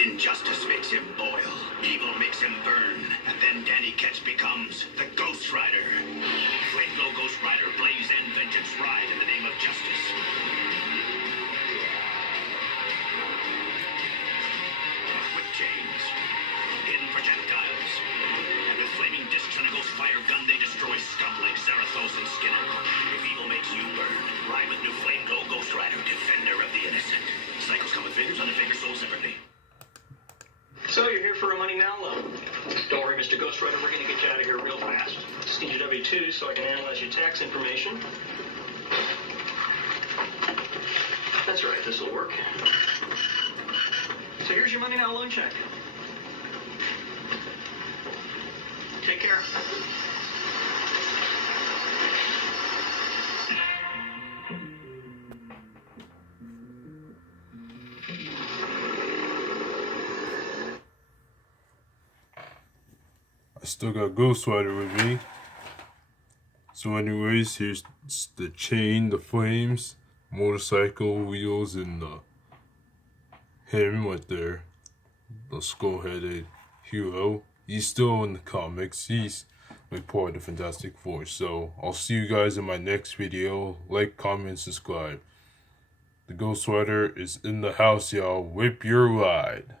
Injustice makes him boil, evil makes him burn, and then Danny Ketch becomes the Ghost Rider. Flameglow Ghost Rider, blaze and vengeance ride in the name of justice. With chains, hidden projectiles, and with flaming discs and a ghost fire gun, they destroy scum like Zarathos and Skinner. If evil makes you burn, ride with new Flameglow Ghost Rider, defender of the innocent. Cycles come with figures, other figures sold separately. So you're here for a money now loan. Don't worry, Mr. Ghost Rider, we're going to get you out of here real fast. Just need your W-2 so I can analyze your tax information. That's right, this will work. So here's your money now loan check. Take care. I still got Ghost Rider with me. So anyways, here's the chain, the flames, motorcycle wheels, and him right there. The skull-headed hero. He's still in the comics. He's like part of the Fantastic Four. So I'll see you guys in my next video. Like, comment, subscribe. The Ghost Rider is in the house, y'all. Whip your ride.